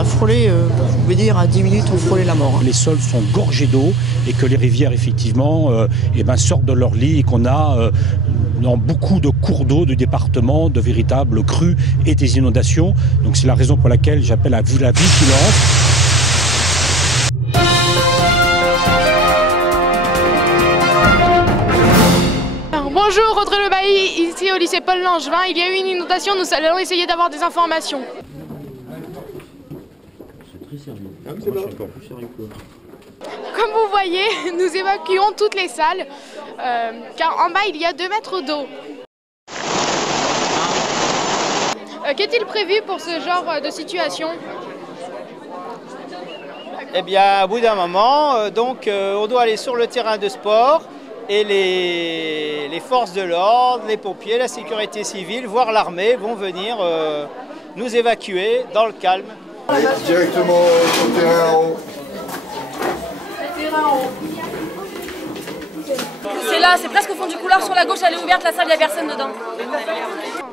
a frôlé, vous pouvez dire à 10 minutes, on frôlait la mort. Les sols sont gorgés d'eau et que les rivières, effectivement, sortent de leur lit et qu'on a dans beaucoup de cours d'eau du département de véritables crues et des inondations. Donc c'est la raison pour laquelle j'appelle à la vigilance. Bonjour, Audrey Le Bailly, ici au lycée Paul Langevin. Il y a eu une inondation, nous allons essayer d'avoir des informations. C'est très sérieux. Moi, je suis encore plus sérieux que... Comme vous voyez, nous évacuons toutes les salles, car en bas il y a 2 mètres d'eau. Qu'est-il prévu pour ce genre de situation? Eh bien, au bout d'un moment, on doit aller sur le terrain de sport et les forces de l'ordre, les pompiers, la sécurité civile, voire l'armée vont venir nous évacuer dans le calme. Allez, directement au terrain en haut. C'est là, c'est presque au fond du couloir, sur la gauche elle est ouverte, la salle, il n'y a personne dedans.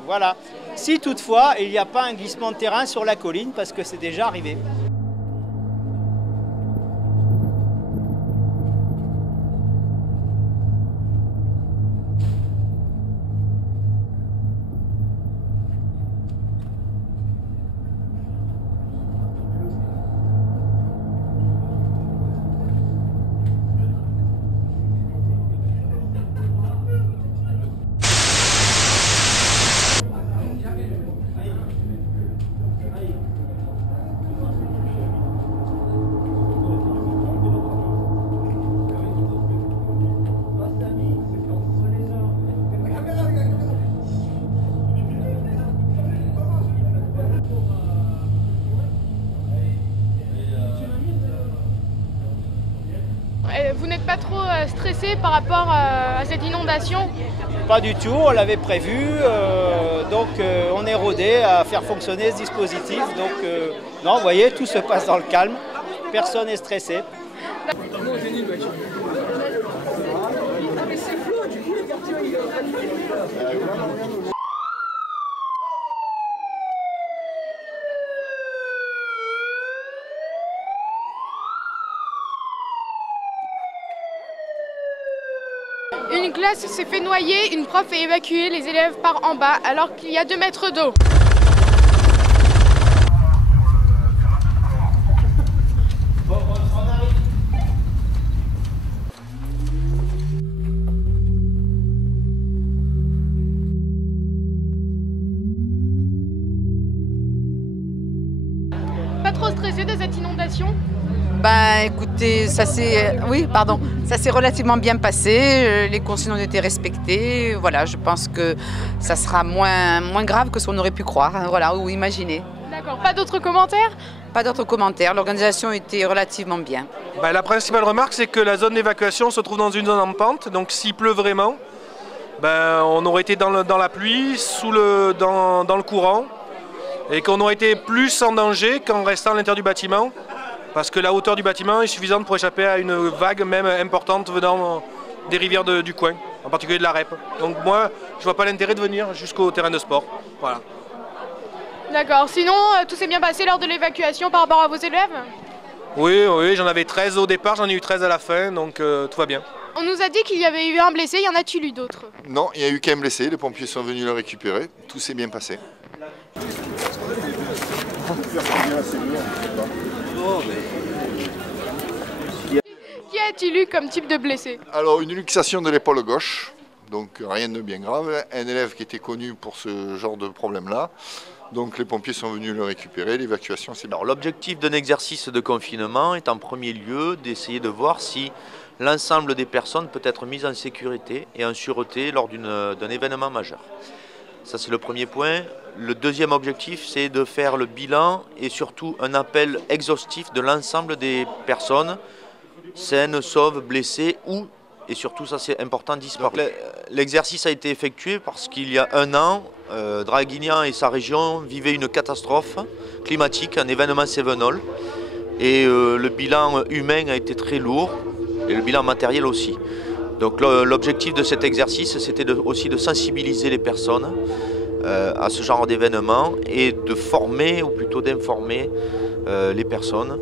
Voilà. Si toutefois, il n'y a pas un glissement de terrain sur la colline, parce que c'est déjà arrivé. Vous n'êtes pas trop stressé par rapport à cette inondation? Pas du tout, on l'avait prévu, on est rodé à faire fonctionner ce dispositif. Non, vous voyez, tout se passe dans le calme, personne n'est stressé. Une classe s'est fait noyer, une prof a évacué les élèves par en bas alors qu'il y a 2 mètres d'eau. Pas trop stressé de cette inondation? Ben écoutez, ça s'est relativement bien passé, les consignes ont été respectées, voilà, je pense que ça sera moins grave que ce qu'on aurait pu croire, hein, voilà, ou imaginer. D'accord, pas d'autres commentaires? Pas d'autres commentaires, l'organisation était relativement bien. Ben, la principale remarque, c'est que la zone d'évacuation se trouve dans une zone en pente, donc s'il pleut vraiment, ben, on aurait été dans la pluie, dans le courant, et qu'on aurait été plus en danger qu'en restant à l'intérieur du bâtiment. Parce que la hauteur du bâtiment est suffisante pour échapper à une vague même importante venant des rivières du coin, en particulier de la REP. Donc moi, je vois pas l'intérêt de venir jusqu'au terrain de sport. Voilà. D'accord, sinon tout s'est bien passé lors de l'évacuation par rapport à vos élèves? Oui, j'en avais 13 au départ, j'en ai eu 13 à la fin, donc tout va bien. On nous a dit qu'il y avait eu un blessé, y en a-t-il eu d'autres? Non, il y a eu qu'un blessé, les pompiers sont venus le récupérer, tout s'est bien passé. Qui a-t-il eu comme type de blessé? Alors, une luxation de l'épaule gauche, donc rien de bien grave. Un élève qui était connu pour ce genre de problème-là. Donc les pompiers sont venus le récupérer, l'évacuation s'est bien. Alors l'objectif d'un exercice de confinement est en premier lieu d'essayer de voir si l'ensemble des personnes peut être mise en sécurité et en sûreté lors d'un événement majeur. Ça c'est le premier point. Le deuxième objectif c'est de faire le bilan et surtout un appel exhaustif de l'ensemble des personnes saines, sauves, blessées ou, et surtout ça c'est important, disparues. L'exercice a été effectué parce qu'il y a un an, Draguignan et sa région vivaient une catastrophe climatique, un événement cévenol. Et le bilan humain a été très lourd et le bilan matériel aussi. Donc l'objectif de cet exercice, c'était aussi de sensibiliser les personnes à ce genre d'événement et de former, ou plutôt d'informer les personnes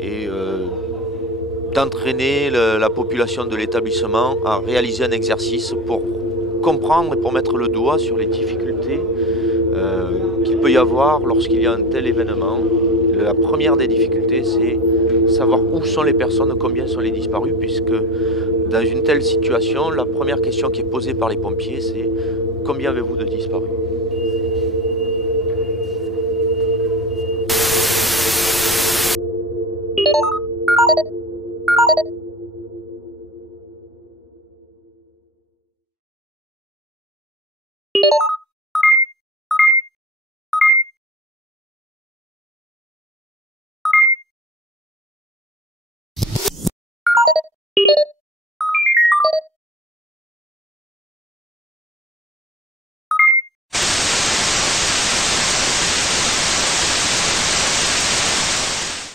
et d'entraîner la population de l'établissement à réaliser un exercice pour comprendre et pour mettre le doigt sur les difficultés qu'il peut y avoir lorsqu'il y a un tel événement. La première des difficultés, c'est savoir où sont les personnes, combien sont les disparus, puisque dans une telle situation, la première question qui est posée par les pompiers, c'est combien avez-vous de disparus ?